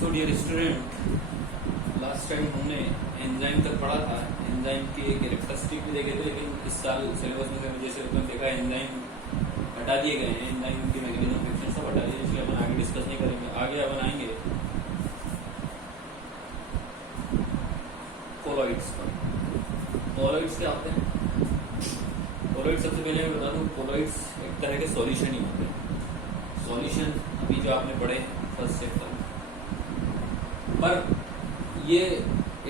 सो dear student, last time हमने enzyme तक पढ़ा था। एंजाइम के कैरेक्टरिस्टिक भी देखे थे, लेकिन इस साल सिलेबस में जैसे अपन देखा एंजाइम हटा दिए गए हैं, एंजाइम की मैकेनिज्म ऑफ एक्शन सब हटा दिए, इसलिए अपन आगे डिस्कस नहीं करेंगे। आगे अपन आएंगे कोलॉइड्स पर। कोलॉइड्स क्या होते हैं? कोलॉइड्स सबसे पहले मैं बता दूं, कोलॉइड्स एक तरह के सॉल्यूशन ही होते हैं। सॉल्यूशन अभी जो आपने पढ़े फर्स्ट सेक्टर में, पर ये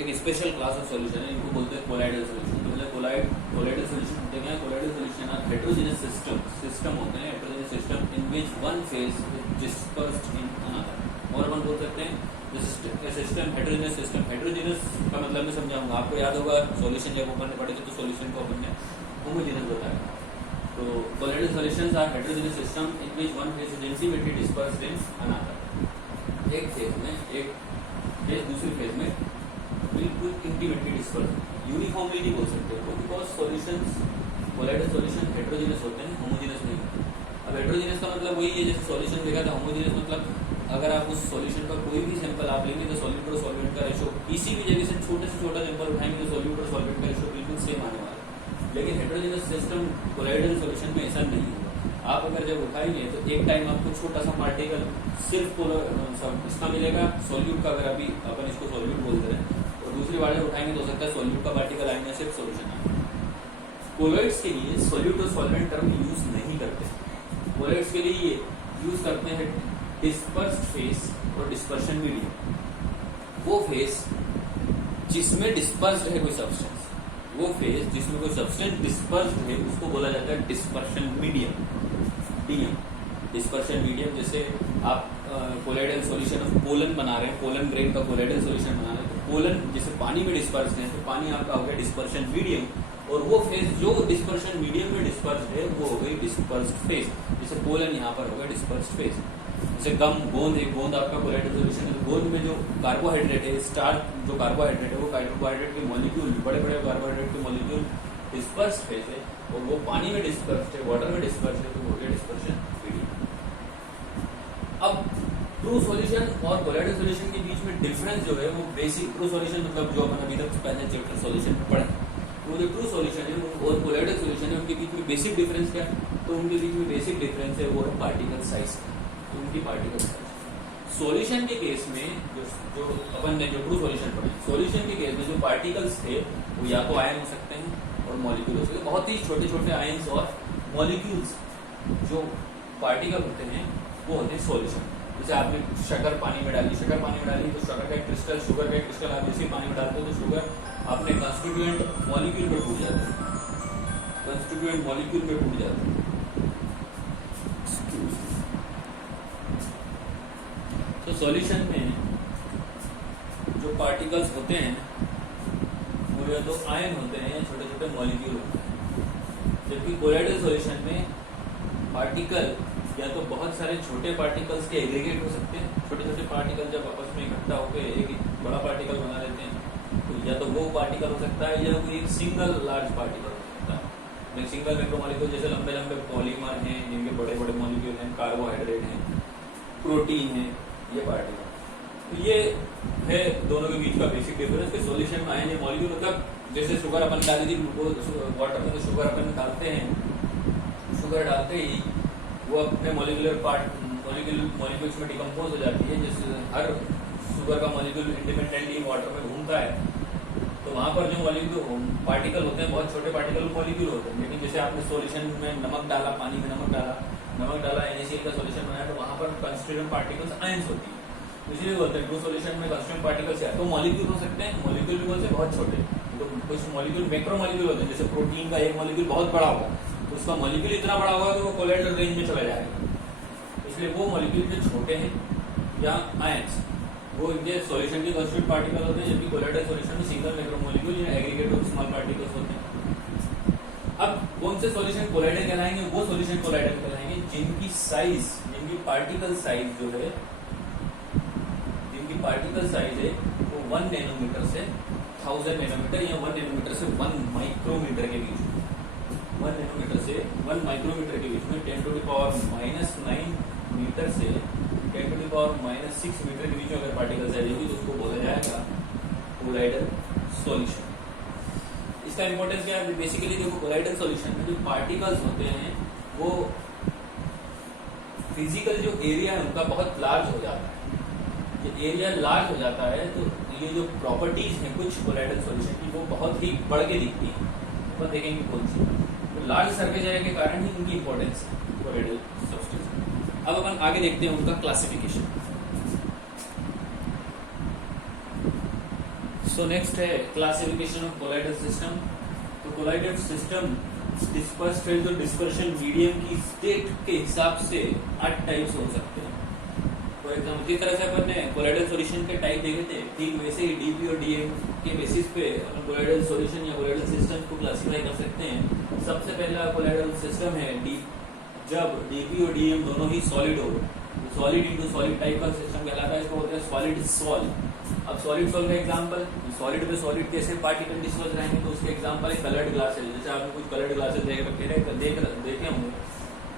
एक स्पेशल क्लास ऑफ सॉल्यूशन है, इनको बोलते हैं कोलाइडल सॉल्यूशन। तो मतलब कोलाइडल सॉल्यूशन होते हैं। Colloidal solution are heterogeneous system होते हैं, heterogeneous system in which one phase is dispersed in another. और अपन बोल सकते हैं सिस्टम हेटेरोजेनस सिस्टम। हेटेरोजेनस का मतलब मैं समझाऊंगा, आपको याद होगा सॉल्यूशन जब अपन ने पढ़े थे तो सॉल्यूशन को अपन ने होमोजेनस बताया। तो colloidal solutions are heterogeneous system in which one phase is intimately dispersed in another. एक फेज में एक फेज दूसरी फेज में बिल्कुल इंटीमेटली डिस्पर्स, यूनिफॉर्मली नहीं बोल सकते हो, because solutions colloidal solution heterogeneous होते हैं, होमोजेनस नहीं होते। अब हेटेरोजेनस का मतलब वही है जैसे सॉल्यूशन देखा था। होमोजेनस मतलब अगर आप उस सॉल्यूशन का कोई भी सैंपल आप लेंगे तो सॉल्यूट और सॉल्वेंट का रेशो किसी भी जगह से छोटा सैंपल उठाएंगे तो सॉल्यूट और सॉल्वेंट का रेशो बिल्कुल सेम आने वाला है। लेकिन हेटेरोजेनस सिस्टम कोलाइडल सॉल्यूशन में ऐसा नहीं होगा। आप अगर जब उठाएंगे तो एक टाइम आपको छोटा सा पार्टिकल सिर्फ इसका मिलेगा सॉल्यूट का, अगर अभी अपन इसको सॉल्यूट बोलते हैं, और दूसरी बार जब उठाएंगे तो हो सकता है सॉल्यूट का पार्टिकल आएंगे, सिर्फ सॉल्यूशन आएगा। कोलॉइड्स के लिए सॉल्यूट और सॉल्वेंट टर्म यूज नहीं करते। कोलॉइड्स के लिए यूज करते हैं डिस्पर्स्ड फेस और डिस्पर्शन मीडियम। वो फेस जिसमें डिस्पर्स्ड है कोई सब्सटेंस, वो फेज जिसमें कोई सब्सटेंस डिस्पर्स्ड है उसको बोला जाता है dispersion medium, DM. Dispersion medium जैसे आप कोलाइडल सॉल्यूशन ऑफ पोलन बना रहे हैं, पोलन ग्रेन का कोलाइडल सॉल्यूशन बना रहे हैं, तो पोलन जैसे पानी में डिस्पर्स्ड है तो पानी आपका हो गया डिस्पर्शन मीडियम, और वो फेज जो डिस्पर्शन मीडियम में डिस्पर्स्ड है वो हो गई डिस्पर्स्ड फेज। जैसे पोलन यहाँ पर होगा डिस्पर्स्ड फेज। जैसे गम गोंद, एक गोंद आपका कोलाइडल सॉल्यूशन है, तो गोंद में जो कार्बोहाइड्रेट है, स्टार्च जो कार्बोहाइड्रेट है, वो कार्बोहाइड्रेट के मॉलिक्यूल, बड़े बड़े कार्बोहाइड्रेट के मॉलिक्यूल डिस्पर्स्ड फेज है, और वो पानी में डिस्पर्स्ड है, वाटर में डिस्पर्स्ड है, तो वो हो गया डिस्पर्शन मीडियम। अब ट्रू सॉल्यूशन और कोलाइडल सॉल्यूशन के बीच में डिफरेंस जो है वो बेसिक, ट्रू सॉल्यूशन मतलब जो अपन अभी तक पहले चैप्टर सॉल्यूशन में पढ़े, वो जो ट्रू सॉल्यूशन है और कोलाइडल सॉल्यूशन है उनके बीच में बेसिक डिफरेंस क्या है? तो उनके बीच में बेसिक डिफरेंस है वो है पार्टिकल साइज। तो उनकी पार्टिकल साइज सॉल्यूशन के केस में जो अपन ने जो ट्रू सॉल्यूशन पढ़े, सॉल्यूशन के केस में जो पार्टिकल्स थे वो या तो आयन हो सकते हैं और मॉलिक्यूल हो सकते हैं। बहुत ही छोटे छोटे आयन्स और मॉलिक्यूल्स जो पार्टिकल होते हैं वो होते हैं सॉल्यूशन। जैसे आपने शक्कर पानी में डाली तो शक्कर का एक क्रिस्टल, शुगर का एक क्रिस्टल आप जैसे पानी में डालते हो तो शुगर अपने कंस्टिट्यूएंट मॉलिक्यूल में टूट जाता है, कंस्टिट्यूएंट मॉलिक्यूल में टूट जाता है। तो सॉल्यूशन में जो पार्टिकल्स होते हैं वो या तो आयन होते हैं या छोटे छोटे मॉलिक्यूल होते हैं, जबकि कोलाइडल सॉल्यूशन में पार्टिकल या तो बहुत सारे छोटे पार्टिकल्स के एग्रीगेट हो सकते हैं। छोटे छोटे पार्टिकल जब आपस में इकट्ठा होकर एक बड़ा पार्टिकल बना लेते हैं, तो या तो वो पार्टिकल हो सकता है या कोई एक सिंगल लार्ज पार्टिकल हो सकता है। एक सिंगल मैक्रोमोलिक्यूल जैसे लंबे लंबे पॉलीमर हैं जिनके बड़े बड़े मॉलिक्यूल हैं, कार्बोहाइड्रेट हैं, प्रोटीन है, ये पार्टिकल। तो ये है दोनों के बीच का बेसिक डिफरेंस कि सॉल्यूशन में आयन या मॉलिक्यूल, मतलब जैसे शुगर अपन डाली थी वाटर में, तो शुगर अपन डालते हैं, शुगर डालते ही वो अपने मॉलिक्यूल्स में डिकम्पोज हो जाती है। जैसे हर शुगर का मॉलिक्यूल इंडिपेंडेंटली वाटर में घूमता है, तो वहाँ पर जो मॉलिक्यूल पार्टिकल होते हैं बहुत छोटे पार्टिकल मॉलिक्यूल होते हैं। लेकिन जैसे आपने सॉल्यूशन में नमक डाला, पानी में नमक डाला NaCl का सॉल्यूशन बनाया, तो वहाँ पर कंस्टिट्यूएंट पार्टिकल्स आयंस होती है। इसलिए बोलते हैं ट्रू सॉल्यूशन में कंस्टिट्यूएंट पार्टिकल्स या तो मॉलिक्यूल हो सकते हैं, मॉलिक्यूल भी बोलते हैं बहुत छोटे, तो कुछ मॉलिक्यूल मैक्रो मॉलिक्यूल होते हैं। जैसे प्रोटीन का एक मॉलिक्यूल बहुत बड़ा होगा, तो उसका मॉलिक्यूल इतना बड़ा होगा कि वो कोलाइडल रेंज में चला जाएगा। इसलिए वो मॉलिक्यूल जो छोटे हैं या आयंस वो इनके सॉल्यूशन के कंस्टिट्यूएंट पार्टिकल होते हैं, जबकि कोलाइडल सॉल्यूशन में सिंगल मैक्रोमोलिक्यूल या एग्रीगेट ऑफ स्मॉल पार्टिकल्स होते हैं। अब कौन से सॉल्यूशन कोलाइडल कहलाएंगे? वो सॉल्यूशन कोलाइडल कहलाएंगे जिनकी साइज, जिनकी पार्टिकल साइज जो है, जिनकी पार्टिकल साइज है वो 1 नैनोमीटर से 1000 नैनोमीटर या 1 नैनोमीटर से 1 माइक्रोमीटर के बीच में, 1 नैनोमीटर से 1 माइक्रोमीटर के बीच में 10⁻⁹ मीटर से 10⁻⁹ और -6 मीटर के बीच में अगर पार्टिकल्स आ जाएगी तो उसको बोला जाएगा कोलाइडल सॉल्यूशन। इसका इंपॉर्टेंस क्या है? बेसिकली देखो, कोलाइडल सॉल्यूशन में जो पार्टिकल्स होते हैं वो फिजिकल जो एरिया है उनका बहुत लार्ज हो जाता है। जब एरिया लार्ज हो जाता है तो ये जो प्रॉपर्टीज हैं कुछ कोलाइडल सॉल्यूशन की वो बहुत ही बढ़ के दिखती हैं। तो देखेंगे कौन सी। तो लार्ज सरफेस एरिया के कारण ही उनकी इंपॉर्टेंस है कोलाइडल सब्सटेंस। अब अपन आगे देखते हैं उनका क्लासिफिकेशन। सो नेक्स्ट है क्लासिफिकेशन ऑफ कोलाइडल सिस्टम। तो कोलाइडल सिस्टम डिस्पर्स फील्ड और डिस्पर्शन मीडियम की स्टेट के हिसाब से 8 टाइप्स हो सकते हैं। फॉर एग्जाम्पल, जिस तरह से अपन ने कोलाइडल सॉल्यूशन के टाइप देखे थे, ठीक वैसे ही डीपी और डीएम के बेसिस पे अपन कोलाइडल सॉल्यूशन या कोलाइडल सिस्टम को क्लासिफाई कर सकते हैं। सबसे पहला कोलाइडल सिस्टम है जब डीपी और डीएम दोनों ही सॉलिड हो, सॉलिड इनटू सॉलिड टाइप का सिस्टम कहलाता है। इसको बोलते हैं सॉलिड सॉल। अब सॉलिड सॉल का एग्जांपल, सॉलिड में सॉलिड कैसे पार्टिकल डिस्पर्स रहेंगे, तो उसके एग्जांपल है कलर्ड ग्लासेस। जैसे आपने कुछ कलर्ड ग्लासेस देखे होंगे,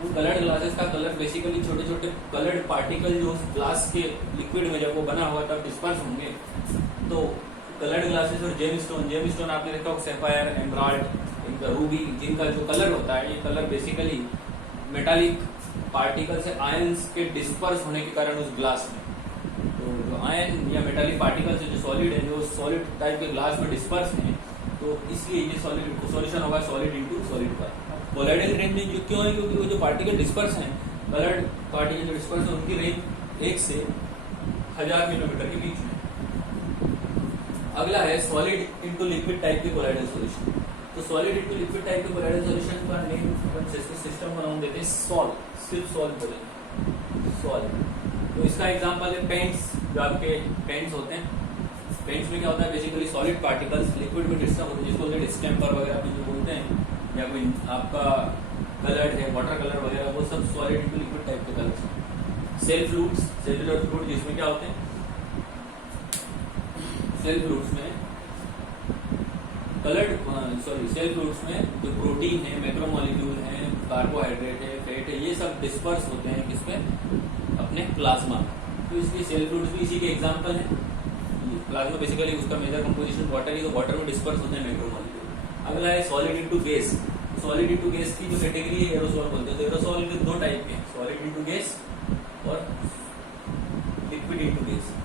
उन कलर्ड ग्लासेस का कलर बेसिकली छोटे छोटे कलर्ड पार्टिकल जो उस ग्लास के लिक्विड में जब वो बना हुआ तब डिस्पर्स होंगे। तो कलर्ड ग्लासेस और जेमस्टोन आपने देखा होगा, सैफायर, एमराल्ड, इनका रूबी, जिनका जो कलर होता है, ये कलर बेसिकली मेटालिक पार्टिकल से आयंस के डिस्पर्स होने के कारण उस ग्लास में, तो जो आयन या मेटालिक पार्टिकल्स है जो सॉलिड है, जो सॉलिड टाइप के ग्लास में डिस्पर्स हैं, तो इसलिए ये सॉलिड सॉल्यूशन होगा सॉलिड इनटू सॉलिड का। कोलाइडल रेंज में जो क्यों है, क्योंकि वो जो पार्टिकल डिस्पर्स हैं, कलर्ड पार्टिकल जो डिस्पर्स है, उनकी रेंज 1 से 1000 किलोमीटर के बीच में। अगला है सॉलिड इनटू लिक्विड टाइप के कोलाइडल सॉल्यूशन। तो सॉलिड इनटू लिक्विड टाइप के कोलाइडल सॉल्यूशन का नेम सिस्टम का नाम देते हैं सॉल, सिर्फ सॉल बोलेंगे, सॉल। तो इसका एग्जांपल है पेंट्स, जो आपके पेंट्स होते हैं। पेंट्स में क्या होता है, बेसिकली सॉलिड पार्टिकल्स लिक्विड में डिस्टर्ब होते हैं, जिसको डिस्टेम्पर वगैरह भी जो बोलते हैं, या कोई आपका कलर है वाटर कलर वगैरह, वो सब सॉलिड इनटू लिक्विड टाइप के कलर्स हैं। सेल फ्लूइड्स, सेलुलर फ्लूइड, जिसमें क्या होते हैं, सेल फ्लूइड्स में सेल फ्लूइड्स में जो प्रोटीन है, मैक्रोमोलिक्यूल है, कार्बोहाइड्रेट है, फैट है, ये सब डिस्पर्स होते हैं किसमें, अपने प्लाज्मा में। तो इसलिए सेल फ्लूइड्स भी इसी के एग्जांपल हैं। प्लाज्मा बेसिकली उसका मेजर कंपोजिशन वाटर ही, तो वाटर में डिस्पर्स होते हैं मैक्रोमोलिक्यूल। अगला है solid into gas. Solid into gas की जो कैटेगरी है एरोसॉल बोलते हैं। तो एरोसॉल के 2 टाइप के, सॉलिड इनटू गैस और लिक्विड इनटू गैस।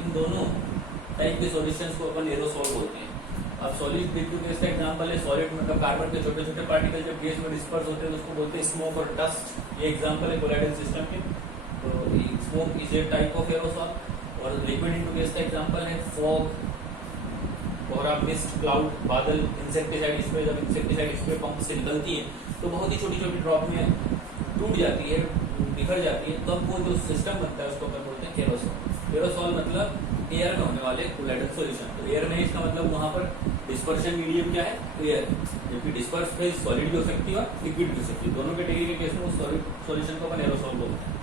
इन दोनों टाइप के सॉल्यूशंस को अपन एरोसॉल बोलते हैं। अब सॉलिड इनटू गैस का एग्जांपल है सॉलिड, मतलब कार्बन के छोटे छोटे पार्टिकल जब गैस में डिस्पर्स होते हैं तो उसको बोलते हैं स्मोक और डस्ट। ये एग्जांपल है कोलाइडल सिस्टम के। तो smoke is a type of aerosol. और लिक्विड इनटू गैस का एग्जांपल है फॉग, कोहरा, मिस्ट, क्लाउड, बादल। इंसेक्टिसाइड स्प्रे, जब इंसेक्टिसाइड स्प्रे पंप से निकलती है तो बहुत ही छोटी छोटी ड्रॉप में टूट जाती है, बिखर जाती है, तब वो जो सिस्टम बनता है उसको अपन बोलते हैं एरोसॉल। एरोसॉल मतलब एयर में होने वाले कोलाइडल सॉल्यूशन। तो एयर में इसका मतलब वहां पर डिस्पर्शन मीडियम क्या है, एयर, जबकि डिस्पर्स फेज सॉलिड भी हो सकती है और लिक्विड भी हो सकती है। दोनों कैटेगरी के केस में उस सॉलिड सॉल्यूशन को अपन एरोसॉल बोलते हैं।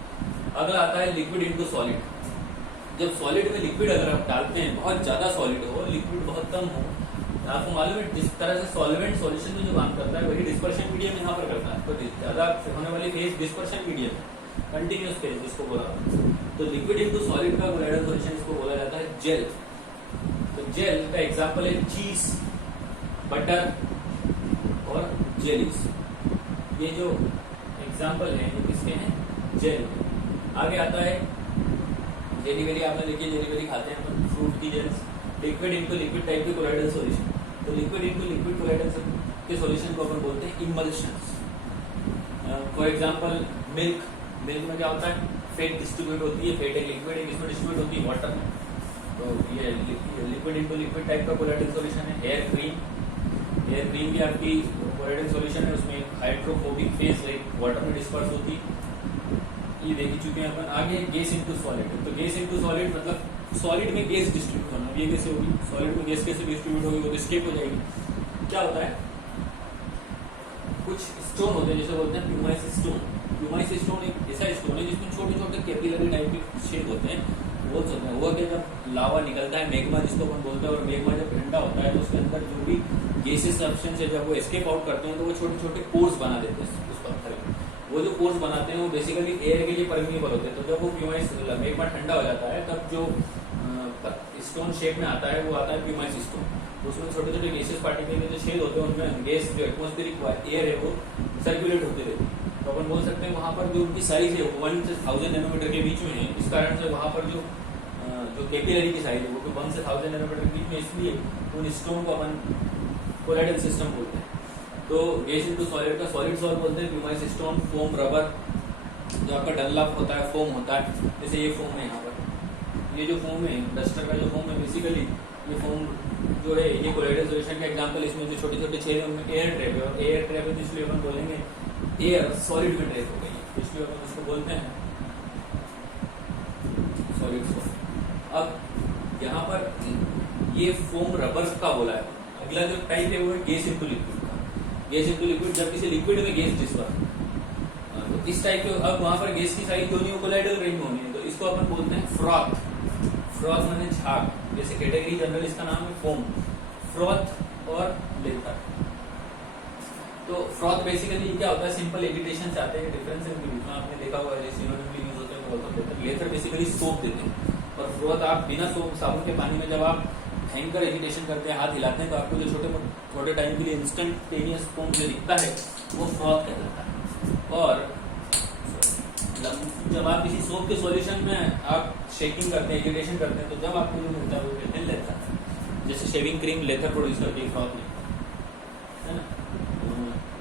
अगला आता है लिक्विड इनटू सॉलिड। जब सॉलिड में लिक्विड अगर आप डालते हैं, बहुत ज्यादा सॉलिड हो, लिक्विड बहुत कम हो, आपको मालूम है जिस तरह से सॉल्वेंट सॉल्यूशन में जो काम करता है वही डिस्पर्शन मीडियम यहाँ पर करता है। तो ज्यादा होने वाली phase dispersion medium, continuous phase जिसको बोला। तो लिक्विड इनटू सॉलिड का कोलाइडल सॉल्यूशन इसको बोला जाता है जेल। तो जेल का एग्जांपल है चीज, बटर और जेलीज। ये जो एग्जांपल है ये किसके हैं, जेल। आगे आता है जेली वेली। आपने देखिए जेली वेली खाते हैं अपन, फ्रूट की gels. Liquid into liquid type के कोलाइडल सॉल्यूशन। तो लिक्विड इनटू लिक्विड कोलाइडल के सॉल्यूशन को अपन बोलते हैं emulsions. For example milk, milk में क्या होता है, फेट डिस्ट्रीब्यूट होती है, फेट एक लिक्विड है, इसमें डिस्ट्रीब्यूट होती है वाटर में। तो ये लिक्विड इनटू लिक्विड टाइप का कोलाइडल सॉल्यूशन है। हेयर क्रीम, हेयर क्रीम भी आपकी कोलाइडल सॉल्यूशन है, उसमें हाइड्रोफोबिक फेज है, वाटर में डिस्पर्स होती है, ये देख चुके हैं अपन। आगे गैस इनटू सॉलिड। तो गैस इनटू सॉलिड मतलब सॉलिड में गैस डिस्ट्रीब्यूट होना। ये कैसे होगी, सॉलिड में गैस कैसे डिस्ट्रीब्यूट होगी, वो एस्केप हो जाएगी। क्या होता है, कुछ स्टोन होते हैं, जैसे बोलते हैं प्यूमाइस स्टोन। प्यूमाइस स्टोन एक ऐसा स्टोन है जिसमें छोटे छोटे कैपिलरी टाइप के छेद होते हैं, बोल सकते हैं। हुआ कि जब लावा निकलता है, मैग्मा जिसको अपन बोलते हैं, और मैग्मा जब ठंडा होता है तो उसके अंदर जो भी गैसेस सब्सटेंस है जब वो एस्केप आउट करते हैं तो वो छोटे छोटे पोर्स बना देते हैं उस पत्थर में। वो जो पोर्स बनाते हैं वो बेसिकली एयर के लिए परमिएबल होते हैं। तो जब वो प्यूमाइस एक बार ठंडा हो जाता है तब जो स्टोन शेप में आता है वो आता है प्यूमाइस स्टोन। तो उसमें छोटे छोटे गैसेस पार्टिकल के जो छेद होते हैं उनमें गैस जो एटमॉस्फेरिक एयर है वो सर्कुलेट होते रहते हैं। तो अपन बोल सकते हैं वहाँ पर जो उनकी साइज है 1 से 1000 नैनोमीटर के बीच में है। इस कारण से वहाँ पर जो कैपिलरी की साइज है वो 1 से 1000 नैनोमीटर के बीच में, इसलिए उन स्टोन को अपन कोलाइडल सिस्टम बोलते हैं। तो गैस इनटू सॉलिड का सॉलिड सॉल्व बोलते हैं, प्यूमाइस स्टोन, फोम, रबर, जो आपका डनलॉप होता है, फोम होता है। जैसे ये फोम है, यहाँ पर ये जो फोम है, डस्टर का जो फोम है, बेसिकली ये फोम जो है ये कोलाइडल सॉल्यूशन का एग्जांपल। इसमें जो छोटे छोटे छेद है उनमें एयर ट्रैप है, और एयर ट्रैप है तो इसलिए अपन बोलेंगे एयर सॉलिड में ट्रैप हो गई है, इसलिए अपन उसको बोलते हैं सॉलिड सॉल्व। अब यहाँ पर ये फोम रबर का बोला है। अगला जो टाइप है वो है गैस इनटू लिक्विड का। गैस इनटू लिक्विड, जब किसी लिक्विड में गैस डिस्पर्स, तो इस टाइप के, अब वहां पर गैस की साइज क्यों नहीं हो, कोलाइडल रेंज में होनी है, तो इसको अपन बोलते हैं फ्रॉथ। फ्रॉथ माने झाग, जैसे कैटेगरी जनरल इसका नाम है फोम, फ्रॉथ और लेथर। तो फ्रॉथ बेसिकली क्या होता है, सिंपल एजिटेशन से आते हैं, डिफरेंस इनके बीच में आपने देखा हुआ है, सिनोनिम भी यूज होते हैं बहुत लेथर। लेथर बेसिकली सोप देते हैं, और फ्रॉथ आप बिना सोप साबुन के पानी में जब आप हैंकर एजिटेशन करते हैं, हाथ हिलाते हैं, तो आपको जो छोटे टाइम के लिए इंस्टेंटेनियस फोम जो दिखता है वो फ्रॉथ कहलाता है। और जब आप किसी सोप के सॉल्यूशन में आप शेकिंग करते हैं, एजिटेशन करते हैं, तो जब आपको जो मिलता है वो कहते हैं लेथर। जैसे शेविंग क्रीम लेथर प्रोड्यूस करती है, फ्रॉथ नहीं, है ना।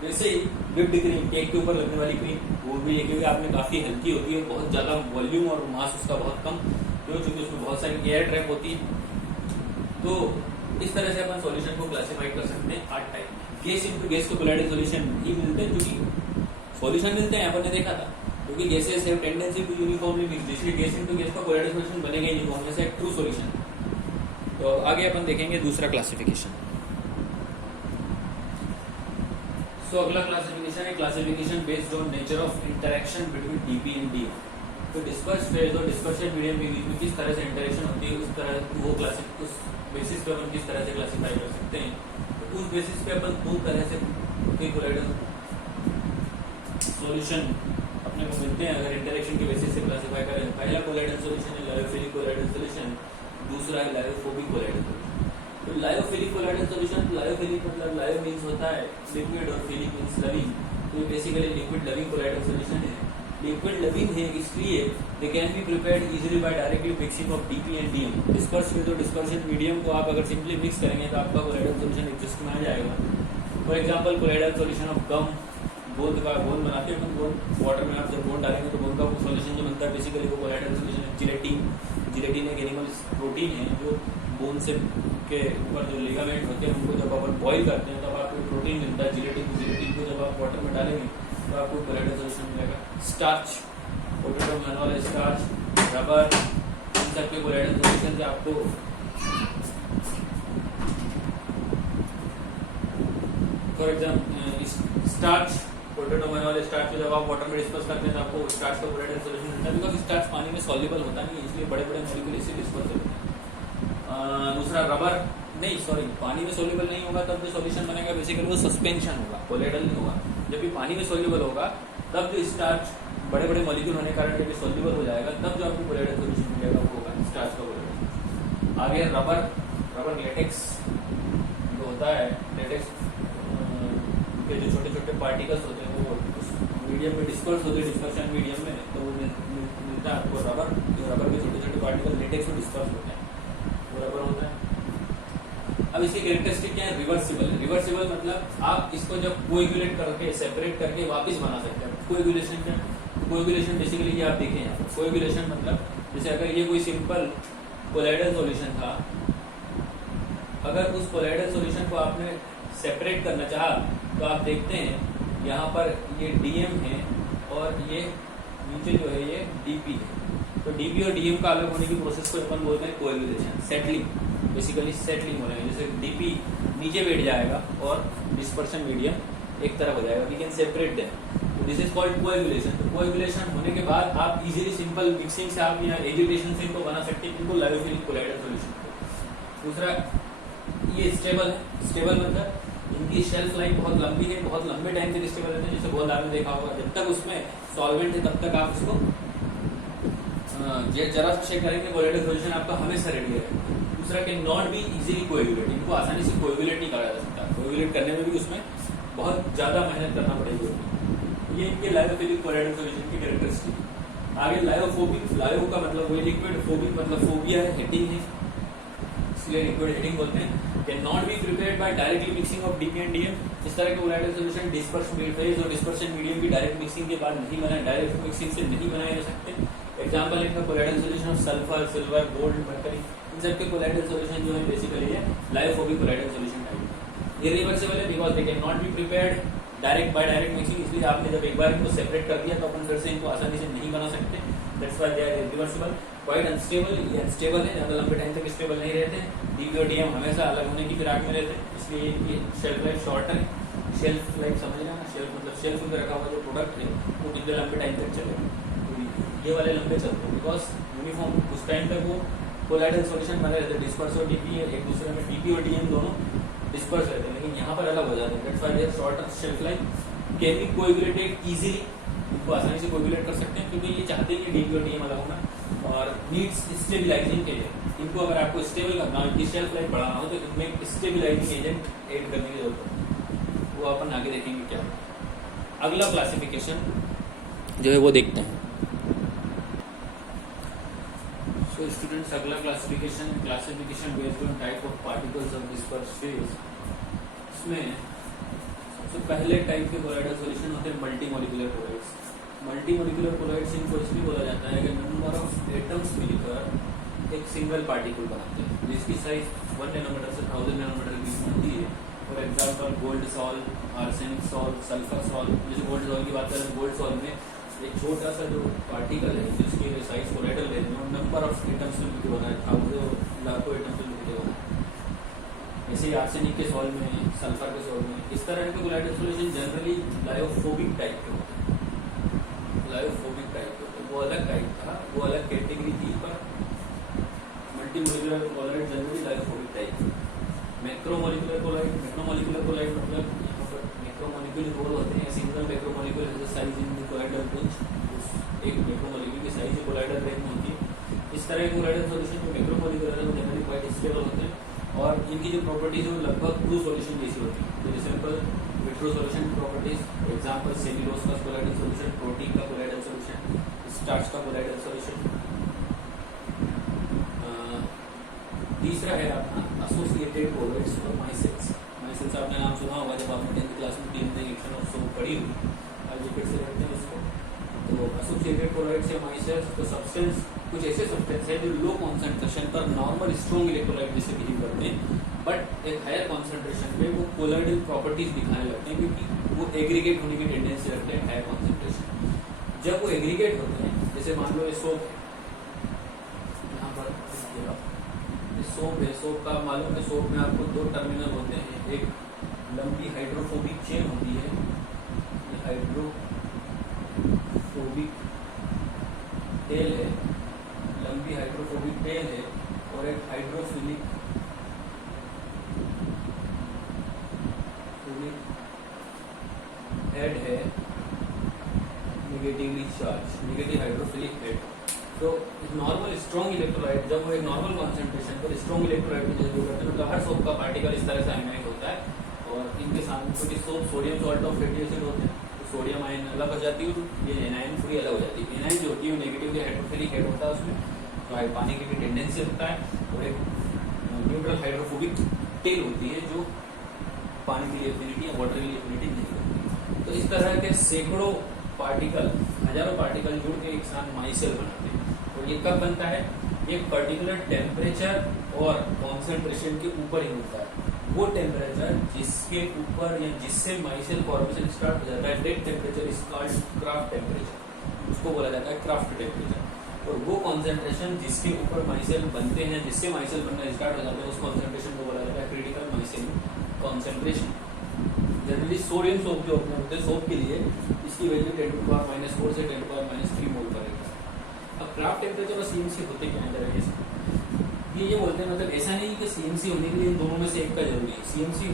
वैसे ही व्हिप्ड क्रीम, केक के ऊपर लगने वाली क्रीम, वो भी क्योंकि आपने काफी हल्की होती है, बहुत ज्यादा वॉल्यूम और मास उसका बहुत कम, क्यों, चूंकि उसमें बहुत सारी एयर ट्रैप होती है। तो इस तरह से अपन सॉल्यूशन को क्लासिफाई कर सकते हैं 8 टाइप। गैस इनटू गैस को कोलाइडल सॉल्यूशन ही मिलते हैं, क्योंकि सॉल्यूशन मिलते हैं, अपन ने देखा था, क्योंकि gases have tendency to uniformly mix, इसलिए गैस इनटू गैस का कोलाइडल सॉल्यूशन बनेगा यूनिफॉर्म, जैसे एक ट्रू सॉल्यूशन। तो आगे अपन देखेंगे दूसरा क्लासिफिकेशन। सो अगला क्लासिफिकेशन है classification based on nature of interaction between DP and D. तो डिस्पर्स फेज और डिस्पर्शन मीडियम के बीच में किस तरह से इंटरेक्शन होती है, उस तरह वो क्लासिक उस बेसिस पे अपन किस तरह से क्लासिफाई कर सकते हैं। तो उस बेसिस पे अपन दो तरह से कोलाइडल सॉल्यूशन अपने को मिलते हैं, अगर इंटरेक्शन के बेसिस से क्लासिफाई करें। पहला कोलाइडल सॉल्यूशन है लायोफिलिक कोलाइडल सॉल्यूशन, दूसरा है लायोफोबिक कोलाइडल सॉल्यूशन। तो लायोफिलिक कोलाइडल सॉल्यूशन, लायोफिलिक मतलब लायो मीन्स होता है लिक्विड और फिलिक मीन्स लविंग, तो ये basically liquid loving colloidal solution है। लिक्विड लविंग है, इसलिए they can be prepared easily by directly mixing of DP and DM. Disperse में जो डिस्पर्शन मीडियम को आप अगर सिंपली मिक्स करेंगे तो आपका कोलाइडल सॉल्यूशन एग्जिस्ट में आ जाएगा। For example colloidal solution of gum, गोंद का गोंद बनाते हैं अपन, गोंद वाटर में आप जब गोंद डालेंगे तो गोंद का सॉल्यूशन जो बनता है बेसिकली वो कोलाइडल सॉल्यूशन है। जिलेटिन एक एनिमल प्रोटीन है जो बोन से के ऊपर जो लिगामेंट होते हैं उनको जब अपन बॉईल करते हैं तब आपको प्रोटीन मिलता है जिलेटिन को जब आप वाटर में डालेंगे तो आपको कोलाइडल सॉल्यूशन मिलेगा। स्टार्च, पोटैटो में वाला स्टार्च, रबर, इन सब के कोलाइडल सॉल्यूशन से आपको फॉर एग्जाम्पल स्टार्च, पोटैटो में वाले स्टार्च को जब आप वाटर में डिस्पर्स करते हैं तो आपको स्टार्च का कोलाइडल सॉल्यूशन मिलता है, बिकॉज स्टार्च पानी में सॉल्युबल होता नहीं है, इसलिए बड़े बड़े मॉलिक्यूल इससे डिस्पर्स होते हैं। दूसरा रबर, नहीं सॉरी, पानी में सोल्यूबल नहीं होगा तब जो सॉल्यूशन बनेगा बेसिकली वो सस्पेंशन होगा, कोलाइडल नहीं होगा। जब भी पानी में सोल्यूबल होगा तब जो स्टार्च बड़े बड़े मॉलिक्यूल होने के कारण जब सोल्यूबल हो जाएगा तब जो आपको कोलाइडल सॉल्यूशन मिलेगा वो होगा स्टार्च का कोलाइडल। आगे रबर लेटेक्स जो होता है, लेटेक्स के जो छोटे छोटे पार्टिकल्स होते हैं वो उस मीडियम में डिस्पर्स होते हैं, डिस्पर्शन मीडियम में, तो वो मिलता है आपको रबर। जो रबर के छोटे छोटे पार्टिकल लेटेक्स में डिस्पर्स होते हैं वो रबर होता है। अब इसकी कैरेक्टरिस्टिक क्या है, रिवर्सिबल। रिवर्सिबल मतलब आप इसको जब कोएगुलेट करके सेपरेट करके वापस बना सकते हैं। कोएगुलेशन बेसिकली ये आप देखें यहाँ पर, कोएगुलेशन मतलब जैसे अगर ये कोई सिंपल कोलाइडल सॉल्यूशन था, अगर उस कोलाइडल सॉल्यूशन को आपने सेपरेट करना चाहा तो आप देखते हैं यहाँ पर ये डीएम है और ये नीचे जो है ये डीपी है। तो डीपी और डीएम का अलग होने की प्रोसेस को अपन बोलते हैं कोएगुलेशन, सेटलिंग, बेसिकली सेटलिंग हो जाएगा। जैसे डीपी नीचे बैठ जाएगा और डिस्पर्शन मीडियम एक तरफ हो जाएगा, वी कैन सेपरेट देम, तो दिस इज कॉल्ड कोएगुलेशन। तो कोएगुलेशन होने के बाद आप इजीली सिंपल मिक्सिंग से आप या एजिटेशन से इनको बना सकते हैं, इनको लायोफिलिक कोलाइडल सॉल्यूशन। दूसरा ये स्टेबल है, स्टेबल मतलब इनकी शेल्फ लाइफ बहुत लंबी है, बहुत लंबे टाइम तक स्टेबल रहते हैं। जैसे बहुत आपने देखा होगा, जब तक उसमें सॉल्वेंट है तब तक आप उसको जरा सा शेक करेंगे, कोलेडल सोल्यूशन आपका हमेशा रेडी है। दूसरा can not be easily coagulate, इनको आसानी से कोएगुलेट नहीं करा जा सकता। कोएगुलेट करने में भी उसमें बहुत ज़्यादा मेहनत करना पड़ेगी। ये इनके लायोफिलिक कोलेडल सोल्यूशन की कैरेक्टरिस्टिक। आगे लायोफोबिक, लायो का मतलब वही लिक्विड, फोबिक मतलब फोबिया है, हिटिंग है, इसलिए लिक्विड हिटिंग बोलते हैं। Can not be prepared by directly mixing of DP and DM. इस तरह के कोलेडल सोल्यूशन डिस्पर्शन फेज और डिस्पर्शन मीडियम की डायरेक्ट मिक्सिंग के बाद नहीं बनाए, डायरेक्ट मिक्सिंग से नहीं बनाए जा सकते। एग्जाम्पल है colloidal solution of sulphur, silver, gold, mercury. इन सब के कोलेडल सोल्यूशन जो है बेसिकली है lyophobic colloidal solution type. Irreversible है because they can not be prepared direct by direct mixing, इसलिए आपने जब एक बार इनको सेपरेट कर दिया तो अपन फिर से इनको आसानी से नहीं बना सकते। That's why they are irreversible. Quite unstable, ये अनस्टेबल है, ज़्यादा लंबे टाइम तक स्टेबल नहीं रहते। डीपी और डीएम हमेशा अलग होने की फिराक में रहते हैं, इसलिए इनकी शेल्फ लाइफ शॉर्ट है। शेल्फ लाइफ समझ रहे हैं ना, शेल्फ मतलब शेल्फ में रखा हुआ जो प्रोडक्ट है वो कितने लंबे टाइम तक चलेगा। ये वाले लंबे चलते हैं बिकॉज यूनिफॉर्म उस टाइम तक वो कोलाइडल सॉल्यूशन बने रहते हैं। डिस्पर्स और डीपी है, एक दूसरे में डीपी और डीएम दोनों डिस्पर्स रहते हैं, लेकिन यहाँ पर अलग हो जाते हैं। That's why they are shorter shelf life. Can be coagulated easily, इनको आसानी से कोएगुलेट कर सकते हैं क्योंकि ये चाहते हैं कि डीपी और डीएम अलग होना। और नीड्स स्टेबिलाइजिंग के लिए, इनको अगर आपको स्टेबल करना हो, इनकी शेल्फ लाइफ बढ़ाना हो तो इनमें स्टेबिलाइजिंग एजेंट ऐड करने की जरूरत है। वो अपन आगे देखेंगे क्या। अगला क्लासिफिकेशन जो है वो देखते हैं। So students, अगला classification based on type of particles of disperse phase. इसमें सबसे पहले टाइप के कोलाइडल सॉल्यूशन होते हैं multi molecular colloids. Multi molecular colloids इनको इसलिए बोला जाता है कि नंबर ऑफ एटम्स मिलकर एक सिंगल पार्टिकल बनाते हैं जिसकी साइज 1 नैनोमीटर से 1000 नैनोमीटर के बीच में होती है। For example gold salt, arsenic salt, sulphur salt. जैसे गोल्ड सॉल्ट की बात करें, गोल्ड सॉल्ट में एक छोटा सा जो पार्टिकल है जिसकी साइज कोलाइडल रेंज में नंबर ऑफ एटम्स में मिलकर बना है, लाखों एटम्स में मिलकर बना है। ऐसे ही आर्सेनिक के सॉल्ट में, सल्फर के सॉल्ट में, इस तरह के colloidal solution generally lyophobic type के होते हैं। लायोफोबिक टाइप के होते हैं, वो अलग टाइप था, वो अलग कैटेगरी थी, पर multimolecular colloid generally lyophobic type. Macromolecular colloid, macromolecular colloid मतलब मैक्रोमोलिक्यूल रोल होते हैं। सिंगल मैक्रोमोलिक्यूल है साइज इन कोलाइडल रेंज, एक मैक्रोमोलिक्यूल की साइज कोलाइडल रेंज में होती है। इस तरह के कोलाइडल सॉल्यूशन जो मैक्रोमोलिक्यूलर है वो जनरली क्वाइट स्टेबल होते हैं और इनकी जो प्रॉपर्टीज है वो लगभग ट्रू सॉल्यूशन जैसी होती है। तो जैसे vitro solution properties, example cellulose का कोलाइडल सॉल्यूशन, प्रोटीन का कोलाइडल सॉल्यूशन, स्टार्च का कोलाइडल सॉल्यूशन। तीसरा है अपना एसोसिएटेड कोलाइड्स और माइसेल्स। माइसेल्स आपने नाम सुना होगा जब आपने 10th क्लास में टीम रिएक्शन ऑफ सोप पढ़ी हुई, आज फिर से रखते हैं इसको। तो एसोसिएटेड कोलाइड्स या माइसेल्स तो सब्सटेंस, कुछ ऐसे सब्सटेंस है जो लो कॉन्सेंट्रेशन पर नॉर्मल स्ट्रॉन्ग इलेक्ट्रोलाइट जैसे बिहेव करते हैं, बट एक हायर कॉन्सेंट्रेशन पे वो कोलाइडल प्रॉपर्टीज दिखाने लगते हैं क्योंकि वो एग्रीगेट होने की टेंडेंसी रखते हैं हायर कॉन्सेंट्रेशन। जब वो एग्रीगेट होते हैं, जैसे मान लो ये सोप यहाँ पर सोप है, सोप का मालूम है, सोप में आपको 2 टर्मिनल होते हैं। एक लंबी हाइड्रोफोबिक चेन होती है, ये हाइड्रोफोबिक टेल है, लंबी हाइड्रोफोबिक टेल है, और एक हाइड्रोफिलिक हेड है, negatively charge, negative hydrophilic head. तो नॉर्मल स्ट्रॉन्ग इलेक्ट्रोलाइट जब वो एक नॉर्मल कॉन्सेंट्रेशन पर स्ट्रॉन्ग इलेक्ट्रोलाइट में जल्दी करते हैं, मतलब हर सोप का पार्टिकल इस तरह से आयनाइज होता है। और इनके सामने क्योंकि soap sodium salt of fatty acid होते हैं, तो सोडियम आयन अलग हो जाती है, ये एनायन पूरी अलग हो जाती है। एनायन जो होती है वो नेगेटिवली हाइड्रोफिलिक हेड होता है, उसमें तो पानी की भी टेंडेंसी होता है, और एक न्यूट्रल हाइड्रोफोबिक टेल होती है जो पानी की एफिनिटी या वाटर की एफिनिटी नहीं करती। तो इस तरह के सैकड़ों पार्टिकल, हजारों पार्टिकल जुड़ के एक साथ माइसेल बनाते हैं। और ये कब बनता है? एक पर्टिकुलर टेम्परेचर और कॉन्सेंट्रेशन के ऊपर ही होता है। वो टेम्परेचर जिसके ऊपर या जिससे माइसेल फॉर्मेशन स्टार्ट हो जाता है, that temperature is called Kraft temperature, उसको बोला जाता है क्राफ्ट टेम्परेचर। और वो कॉन्सेंट्रेशन जिसके ऊपर माइसेल बनते हैं, जिससे माइसेल बनना स्टार्ट हो जाता है, उस कॉन्सेंट्रेशन को बोला जाता है critical myself concentration. Generally sodium soap जो अपने होते हैं सोप के लिए, इसकी वैल्यू 10⁻⁴ से 10⁻³ मोल पर है। अब क्राफ्ट टेम्परेचर और सीएमसी होते क्या है? ये बोलते हैं, मतलब ऐसा नहीं कि सीएमसी होने के लिए इन दोनों में से एक का जरूरी है। सीएमसी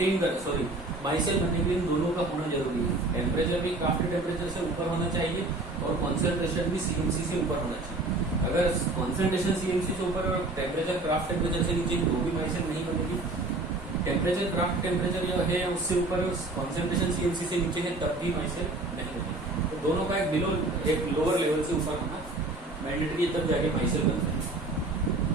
मेंटेन कर सॉरी माइसेल बनने के लिए इन दोनों का होना जरूरी है। टेम्परेचर भी क्राफ्टेड टेम्परेचर से ऊपर होना चाहिए और कॉन्सेंट्रेशन भी सीएमसी से ऊपर होना चाहिए। अगर कॉन्सेंट्रेशन सीएमसी से ऊपर और टेम्परेचर क्राफ्ट टेम्परेचर से नीचे तो भी माइसेल नहीं बनेगी। टेम्परेचर क्राफ्ट टेम्परेचर जो है उससे ऊपर कॉन्सेंट्रेशन सीएमसी से नीचे है तब भी माइसेल नहीं बनेगी। तो दोनों का एक लोअर लेवल से ऊपर होना मैंडेटरी है, तब जाके माइसेल बनते हैं।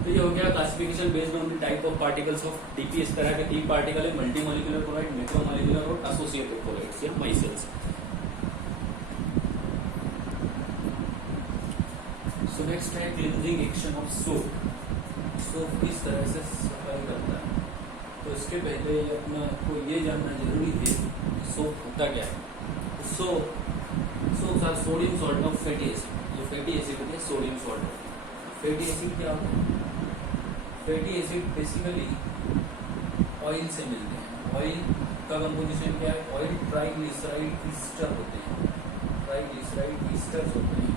तो ये हो गया classification based on the type of particles of DP. इस तरह के 3 पार्टिकल है, मल्टीमोलिकुलर क्लोराइड, मैक्रोमोलिकुलर और एसोसिएटेड क्लोराइड्स या माइसेल्स। सो नेक्स्ट है cleansing action of soap. Soap किस तरह से सफाई करता है, तो इसके पहले अपना को ये जानना जरूरी है सोप होता क्या है। Soap are sodium salt of fatty acid. जो फैटी एसिड होती है सोडियम सॉल्ट। फैटी एसिड क्या होता है? फैटी एसिड बेसिकली ऑयल से मिलते हैं। ऑयल का कंपोजिशन क्या है? ऑयल ट्राइग्लिसराइड ईस्टर होते हैं। ट्राइग्लिसराइड ईस्टर्स होते हैं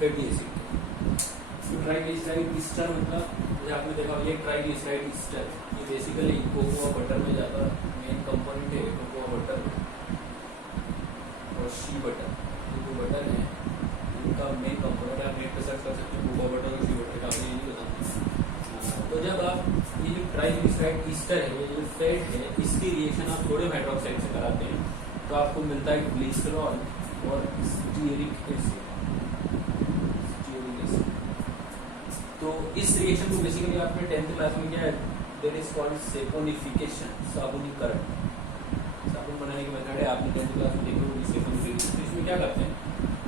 फैटी एसिड के। ट्राइग्लिसराइड ईस्टर मतलब जैसे आपने देखा ये ट्राइग्लिसराइड ईस्टर ये बेसिकली कोकोआ बटर में जाता है। मेन कंपोनेंट है कोकोआ बटर और शी बटर। ये जो बटर है इनका मेन कंपोनेंट आप नेट पे सर्च कर सकते हैं कोकोआ बटर और शी बटर का, आपने ये नहीं बताना। तो जब आप ये जो ट्राइग्लिसराइड ईस्टर है, ये जो फैट है, इसकी रिएक्शन आप सोडियम हाइड्रोक्साइड से कराते हैं तो आपको मिलता है ग्लिसरॉल और स्टीयरिक एसिड। तो इस रिएक्शन को बेसिकली आपने 10th क्लास में क्या है, दैट इज कॉल्ड सेपोनिफिकेशन, साबुनीकरण। साबुन बनाने की मेथड है, आपने 10th क्लास में देखा होगी सेपोनिफिकेशन। इसमें क्या करते हैं,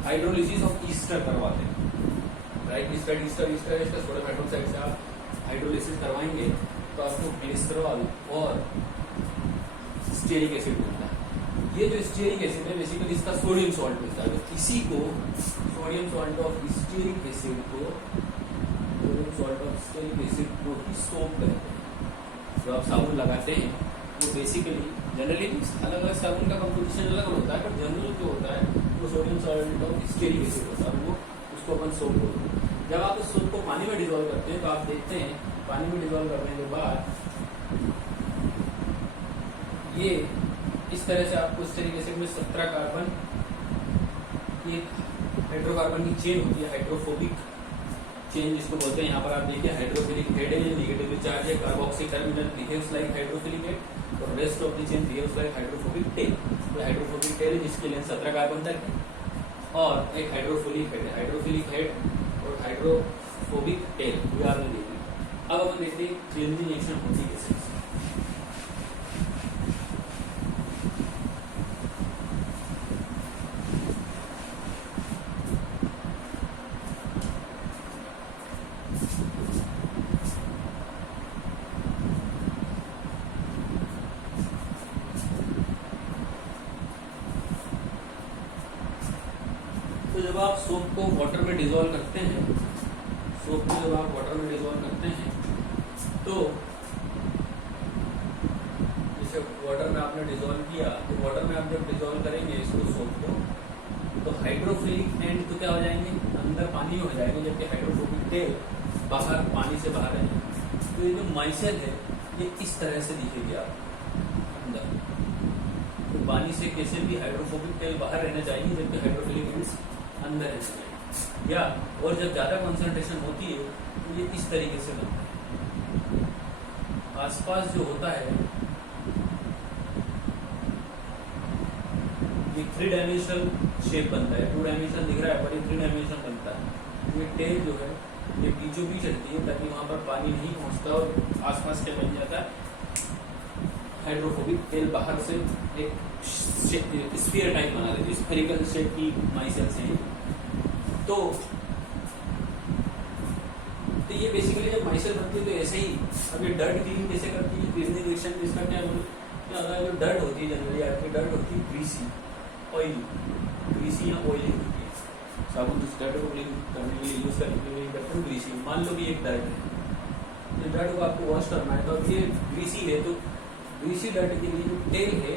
हाइड्रोलिसिस ऑफ ईस्टर करवाते हैं। ट्राइग्लिसराइड ईस्टर इसका सोडियम हाइड्रोक्साइड से आप हाइड्रोलिसिस करवाएंगे तो आपको ग्लिसरॉल और स्टीयरिक एसिड मिलता है। ये जो स्टीयरिक एसिड है बेसिकली इसका सोडियम सॉल्ट मिलता है। तो इसी को sodium salt of stearic acid को ही सोप कहते हैं। जो आप साबुन लगाते हैं वो बेसिकली जनरली अलग अलग साबुन का कंपोजिशन अलग होता है, बट जनरल जो होता है वो sodium salt of stearic acid होता है। वो उसको अपन सोप बोलते हैं। जब आप उस सोप को पानी में डिजोल्व करते हैं तो आप देखते हैं पानी में डिजोल्व करने के बाद ये इस तरह से आपको इस तरीके से 17 कार्बन की हाइड्रोकार्बन की चेन होती है, हाइड्रोफोबिक चेन जिसको बोलते हैं। यहाँ पर आप देखिए हाइड्रोफिलिक हेड है, नेगेटिवली चार्ज है, carboxyl terminal behaves like hydrophilic head और rest of the chain behaves like hydrophobic tail. तो हाइड्रोफोबिक टेल है जिसकी लेंथ 17 कार्बन तक है और एक हाइड्रोफिलिक हेड है। हाइड्रोफिलिक हेड और हाइड्रोफोबिक टेल ये आपने देख लिया। अब अपन देखते हैं क्लींजिंग एक्शन होती कैसे। तो जब आप सोप को वाटर में डिजोल्व करते हैं, सोप को जब आप वाटर में डिजोल्व करते हैं तो जैसे वाटर में आपने डिजोल्व किया तो वाटर में आप जब डिजोल्व करेंगे इसको सोप को तो हाइड्रोफिलिक एंड तो क्या हो जाएंगे, अंदर पानी हो जाएंगे, जबकि हाइड्रोफोबिक टेल बाहर पानी से बाहर रहेंगे। तो ये जो माइसेल है ये इस तरह से दिखेगी आप अंदर। तो पानी से कैसे भी हाइड्रोफोबिक टेल बाहर रहना चाहिए जबकि हाइड्रोफिलिक एंड्स अंदर रहना चाहिए। या और जब ज्यादा कॉन्सेंट्रेशन होती है तो ये इस तरीके से बनता है। आसपास जो होता है ये 3 डायमेंशनल शेप बनता है। 2 डायमेंशन दिख रहा है पर ये 3 डायमेंशन बनता है। ये टेल जो है ये बीचों बीच रहती है ताकि वहां पर पानी नहीं पहुंचता और आसपास क्या बन जाता है, हाइड्रोफोबिक टेल बाहर से एक स्फीयर टाइप बना देती है, स्फेरिकल शेप की माइसेल्स हैं। तो ये बेसिकली जब माइसेल बनती है तो ऐसे ही। अब ये डर्ट क्लीन कैसे करती है, क्लीनिंग रिएक्शन इसका क्या होता है, जो डर्ट होती है जनरली आपकी डर्ट होती है ग्रीसी, ऑयली, ग्रीसी या ऑयली होती है। साबुन जिस डर्ट को क्लीन करने के लिए यूज करने के लिए करते हैं ग्रीसी। मान लो कि एक डर्ट है, तो डर्ट को आपको वॉश करना है तो अब ये ग्रीसी है तो ग्रीसी डर्ट के लिए जो टेल है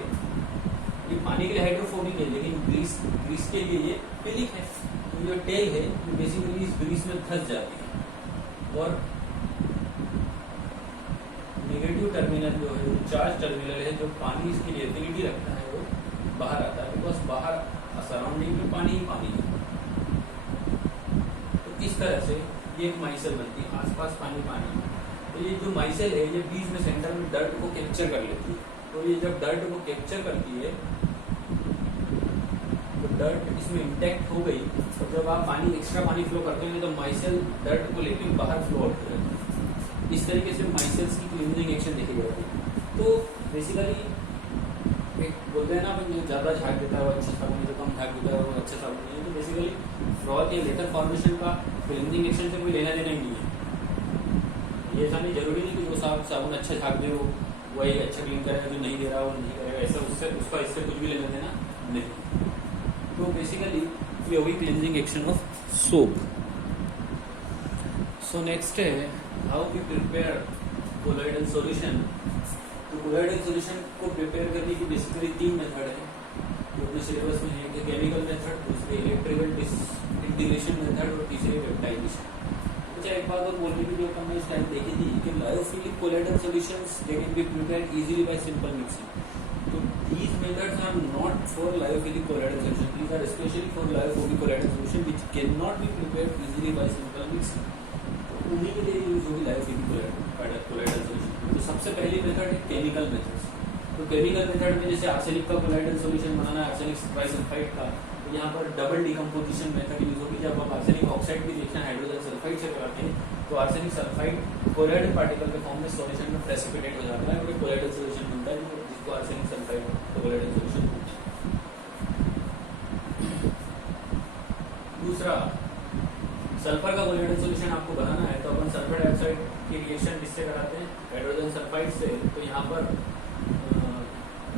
ये पानी के लिए हाइड्रोफोबिक है लेकिन ग्रीस के लिए ये फिलिक है। तो जो टेल है ये बेसिकली इस ग्रीस में फंस जाती है और नेगेटिव टर्मिनल जो है, चार्ज टर्मिनल है, जो पानी इसकी एफिनिटी रखता है वो बाहर आता है, बिकॉज बाहर सराउंडिंग में पानी ही पानी है। तो इस तरह से ये एक माइसेल बनती है, आसपास पानी पानी है। तो ये जो माइसेल है ये बीच में सेंटर में डर्ट को कैप्चर कर लेती है। तो ये जब डर्ट को कैप्चर करती है तो डर्ट इसमें इंटैक्ट हो गई, तो जब आप पानी एक्स्ट्रा पानी फ्लो करते हैं तो माइसेल डर्ट को लेकर बाहर फ्लो आउट करेगा। इस तरीके से माइसेल्स की क्लीनिंग एक्शन देखी जाती है। तो बेसिकली एक बोलते हैं ना, जो ज़्यादा झाग देता है वो अच्छा साबुन है, जो कम झाग देता है वो अच्छा साबुन नहीं है। तो बेसिकली फ्रॉथ या लेटर फॉर्मेशन का क्लीनिंग एक्शन से कोई लेना देना ही नहीं है। ये ऐसा नहीं जरूरी नहीं कि जो साबुन अच्छा झाग दे वो वही अच्छा क्लीन करेगा, जो नहीं दे रहा वो नहीं करेगा, ऐसा उससे उसका इससे कुछ भी लेना देना नहीं। तो बेसिकली ये होगी cleansing action of soap. So next है how we prepare colloidal solution. तो कोलोइडल सॉल्यूशन को प्रिपेयर करने की बेसिकली 3 मेथड है जो अपने सिलेबस में है। एक केमिकल मेथड, दूसरी इलेक्ट्रिकल डिसइंटीग्रेशन मेथड और तीसरी पेप्टाइडेशन। अच्छा, एक बात और बोलने की जो हमने इस टाइम देखी थी कि lyophilic colloidal solutions they can be prepared easily bye simple mixing. तो these methods are not for lyophilic colloidal solution. These are especially for lyophobic colloidal solution which cannot be prepared easily by simple mixing. तो उन्हीं के लिए use होगी lyophilic colloidal solution। तो सबसे पहली method है केमिकल मेथड्स। तो केमिकल मेथड में जैसे आर्सेनिक का कोलोइडल सॉल्यूशन बनाना है, आर्सेनिक ट्राइसल्फाइड का, तो यहाँ पर डबल डिकम्पोजिशन मेथड यूज होगी। जब आप आर्सेनिक ऑक्साइड की रिएक्शन हाइड्रोजन सल्फाइड से कराते हैं तो आर्सेनिक सल्फाइड कोलोइडल पार्टिकल के फॉर्म में सॉल्यूशन में प्रेसिपिटेट हो जाता है और कोलोइडल सॉल्यूशन बनता है, जिसको आर्सेनिक सल्फाइड कोलोइडल सॉल्यूशन बोलते हैं। दूसरा, सल्फर का कोलोइडल सॉल्यूशन आपको बनाना है तो अपन सल्फर डाइऑक्साइड की रिएक्शन किससे कराते हैं, हाइड्रोजन सल्फाइड से। तो यहाँ पर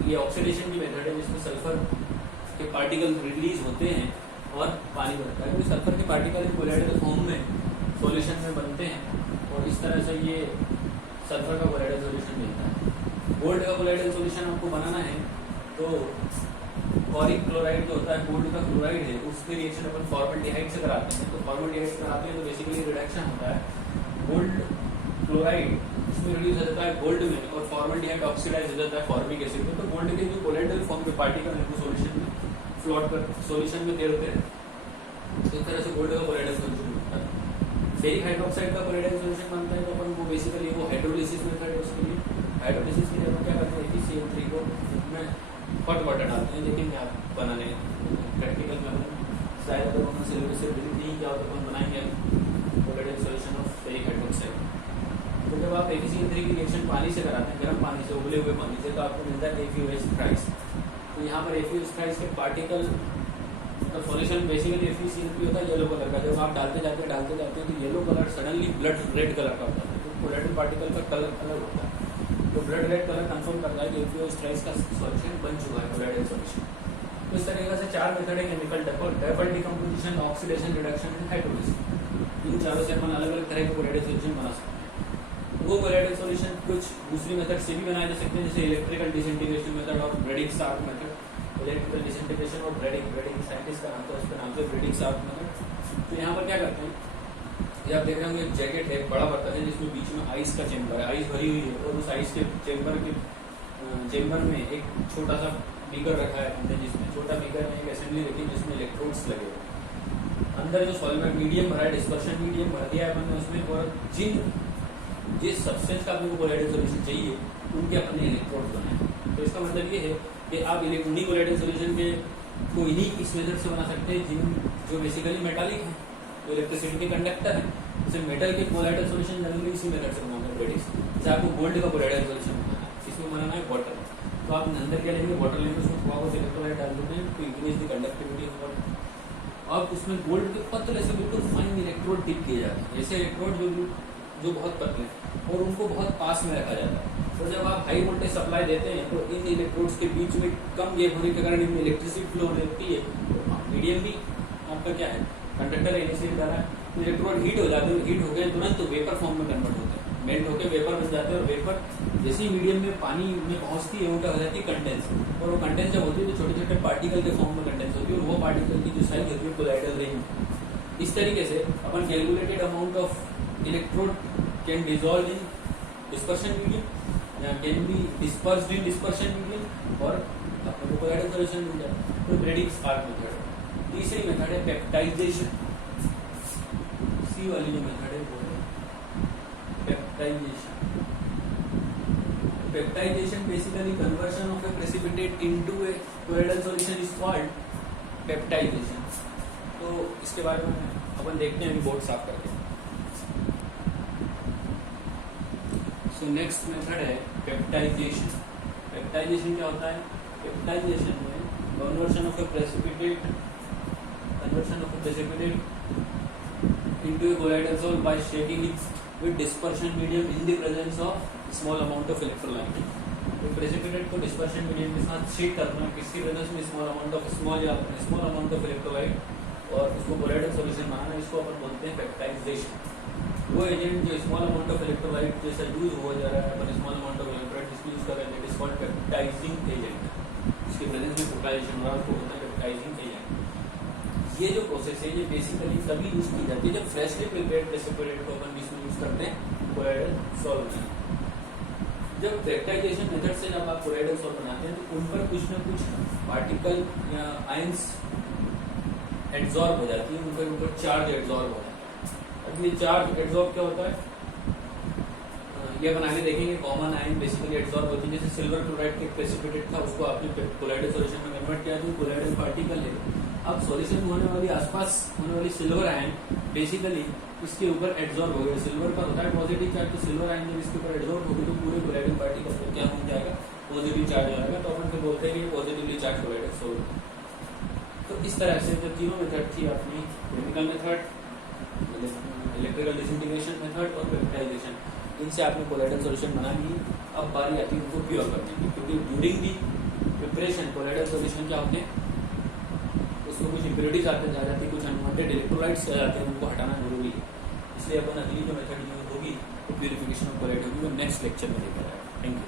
ये ऑक्सीडेशन की मेथड है जिसमें सल्फर के पार्टिकल रिलीज होते हैं और पानी बनता है। तो सल्फर के पार्टिकल कोलोइडल फॉर्म में सॉल्यूशन में बनते हैं और इस तरह से ये सल्फर का कोलोइडल सॉल्यूशन मिलता है। गोल्ड का कोलोइडल सॉल्यूशन आपको बनाना है तो बोरिक क्लोराइड जो होता है, गोल्ड का क्लोराइड है, उसकी रिएक्शन अपन फॉर्मल्डिहाइड से कराते हैं। तो फॉर्मल्डिहाइड से कराते हैं तो बेसिकली रिडक्शन होता है गोल्ड क्लोराइड, इसमें रिड्यूस हो जाता है गोल्ड में और फॉर्मल्डिहाइड ऑक्सीडाइज हो जाता है फॉर्मिक एसिड में। तो गोल्ड के जो कोलोइडल फॉर्म के पार्टिकल है वो सॉल्यूशन में फ्लोट कर सॉल्यूशन में तैरते हैं। तो इस तरह से गोल्ड का कोलोइडल सॉल्यूशन बनता है। फेरिक हाइड्रोक्साइड का कोलोइडल सॉल्यूशन बनता है तो अपन वो बेसिकली वो हाइड्रोलिसिस मेथड है। उसके लिए हाइड्रोलिसिस के लिए हम क्या करते हैं, FeCl3 को में हॉट वाटर डालते हैं। लेकिन आप बनाने प्रैक्टिकल में अपन शायद अगर उन्होंने सिलेबस से विजिट नहीं किया हो तो अपन बनाएंगे colloidal solution of ferric hydroxide. तो जब आप FeCl3 की रिएक्शन पानी से कराते हैं, गर्म पानी से, उबले हुए पानी से, तो आपको मिलता है FeOH थ्राइस। तो यहाँ पर FeOH थ्राइस के पार्टिकल मतलब सॉल्यूशन बेसिकली FeCl3 होता है येलो कलर का। जब आप डालते जाते हैं तो yellow colour suddenly blood red colour का होता है। तो कोलोइडल पार्टिकल का कलर अलग होता है। तो ब्लड रेड कलर कंफर्म करता है कि FeOH थ्राइस का सॉल्यूशन बन चुका है कोलोइडल सॉल्यूशन। तो इस तरीके से 4 मेथड है chemical double decomposition, oxidation, reduction and hydrolysis. इन चारों से अपन अलग अलग तरह के कोलोइडल सॉल्यूशन बना सकते हैं। वो कोलोइडल सॉल्यूशन कुछ दूसरी मेथड से भी बनाए जा सकते हैं, जैसे इलेक्ट्रिकल डिसइंटीग्रेशन मेथड और braiding sharp method. Electrical disintegration और ब्रेडिंग साइंटिस्ट का नाम था, उसका नाम है ब्रेडिंग शार्प मेथड। तो यहाँ पर क्या करते हैं, ये आप देख रहे होंगे जैकेट है, बड़ा बर्तन है जिसमें बीच में आइस का चेंबर है, आइस भरी हुई है और उस आइस के चेंबर में एक छोटा सा बीकर रखा है हमने, जिसमें छोटा बीकर में एक असेंबली रखी जिसमें इलेक्ट्रोड्स लगे हुए। अंदर जो सॉल्वेंट मीडियम भरा है, डिस्पर्शन मीडियम भर दिया है हमने उसमें, और जिस सब्सटेंस का आपको कोलोइडल सॉल्यूशन चाहिए उनके अपने इलेक्ट्रोड्स बनाए। तो इसका मतलब ये है कि आप उन्हीं कोलोइडल सॉल्यूशन के को इन्हीं इस मेथड से बना सकते हैं जो बेसिकली मेटालिक है, जो इलेक्ट्रिसिटी के कंडक्टर है। जैसे मेटल के कोलोइडल सॉल्यूशन जनरली इसी मेथड से बनाते हैं ब्रेडिंग। जैसे आपको गोल्ड का कोलोइडल सॉल्यूशन बनाना है, इसमें बनाना है वाटर, तो आप अंदर क्या लेंगे, वाटर लेंगे, उसमें थोड़ा बहुत इलेक्ट्रोलाइट डाल देते हैं तो increase the conductivity of water. अब उसमें गोल्ड के पतले से बिल्कुल फाइन इलेक्ट्रोड डिप किए जाते हैं, ऐसे इलेक्ट्रोड जो बहुत पतले और उनको बहुत पास में रखा जाता है। तो जब आप हाई वोल्टेज सप्लाई देते हैं तो इन इलेक्ट्रोड्स के बीच में कम गैप होने के कारण इनमें इलेक्ट्रिसिटी फ्लो होती है। तो मीडियम भी आपका क्या है, कंडक्टर इनिशिएट कर रहा है, तो इलेक्ट्रोड हीट हो जाते हैं, हीट हो गए तुरंत तो वेपर फॉर्म में कन्वर्ट होते हैं, मेल्ट होकर वेपर बन जाते हैं। और वेपर जैसे ही मीडियम में पानी में पहुंचती है वो क्या हो जाती है, कंडेंस। और वो कंडेंस जब होती है तो छोटे छोटे पार्टिकल के फॉर्म में कंडेंस होती है और वो पार्टिकल की जो साइज होती है कोलोइडल रिंग। इस तरीके से अपन calculated amount of electrode can dissolve in dispersion medium या can be dispersed in dispersion medium और अपने को कोलाइडल सॉल्यूशन मिल जाए, तो ब्रेडिंग स्पार्क मेथड। तीसरी मेथड है पेप्टाइजेशन, सी वाली जो मेथड है वो है peptization. Peptization basically conversion of a precipitate into a colloidal solution is called peptization. तो इसके बारे में अपन देखते हैं बोर्ड साफ करके। सो नेक्स्ट मेथड है पेप्टाइजेशन। पेप्टाइजेशन क्या होता है? पेप्टाइजेशन में conversion of a precipitate into a colloidal salt by shaking it with dispersion medium in the presence of small amount of electrolyte। तो प्रेसिपिटेट को डिस्पर्शन मीडियम के साथ shake करना है, किसकी प्रेजेंस में स्मॉल अमाउंट ऑफ इलेक्ट्रोलाइट और उसको कोलाइडल सॉल्यूशन बनाना, इसको अपन बोलते हैं पेप्टाइजेशन। वो एजेंट जो स्मॉल अमाउंट ऑफ इलेक्ट्रोलाइट जैसा यूज हो जा रहा है, अपन स्मॉल अमाउंट ऑफ इलेक्ट्रोलाइट जिसको यूज कर रहे हैं, it is called peptising agent. इसकी प्रेजेंस में पेप्टाइजेशन हो रहा है, उसको बोलते हैं पेप्टाइजिंग एजेंट। ये जो प्रोसेस है ये बेसिकली तभी यूज की जाती है जब फ्रेशली प्रिपेयर्ड प्रेसिपिटेट को अपन इसमें यूज करते हैं कोलाइडल सॉल्ट में। जब पेप्टाइजेशन मेथड से जब आप कोलाइडल सॉल्ट बनाते हैं तो उन पर कुछ ना कुछ पार्टिकल या आयंस एड्सॉर्ब हो जाती है, उनके ऊपर चार्ज एड्सॉर्ब हो जाता है। अब ये चार्ज एड्सॉर्ब क्या होता है ये अपन आगे देखेंगे। कॉमन आयन बेसिकली एड्सॉर्ब होती है, जैसे सिल्वर क्लोराइड के प्रेसिपिटेट था उसको आपने कोलाइडल सॉल्यूशन में कन्वर्ट किया तो कोलाइडल पार्टिकल है। अब सॉल्यूशन में होने वाली आसपास होने वाली सिल्वर आयन बेसिकली इसके ऊपर एड्सॉर्ब हो गया। सिल्वर का होता है पॉजिटिव चार्ज, तो सिल्वर आयन जब इसके ऊपर एड्सॉर्ब होगी तो पूरे कोलाइडल पार्टिकल पर क्या हो जाएगा? पॉजिटिव चार्ज हो जाएगा। तो अपन फिर बोलते हैं कि पॉजिटिवली चार्ज कोलाइडल सॉल्ट। तो इस तरह से जो तीनों मेथड थी अपनी chemical method, electrical disintegration method और पेप्टाइजेशन, इनसे आपने कोलाइडल सॉल्यूशन बना ली। अब बारी आती है उनको प्योर करने की, क्योंकि during the preparation colloidal solution क्या होते हैं उसमें कुछ इम्प्योरिटीज आते जा जाती है, कुछ अनवांटेड इलेक्ट्रोलाइट्स आ जाते हैं, उनको हटाना जरूरी है। इसलिए अपन अगली जो मेथड यूज होगी वो प्यूरिफिकेशन ऑफ कोलाइड होगी, वो नेक्स्ट लेक्चर में देखा जाएगा। Thank you.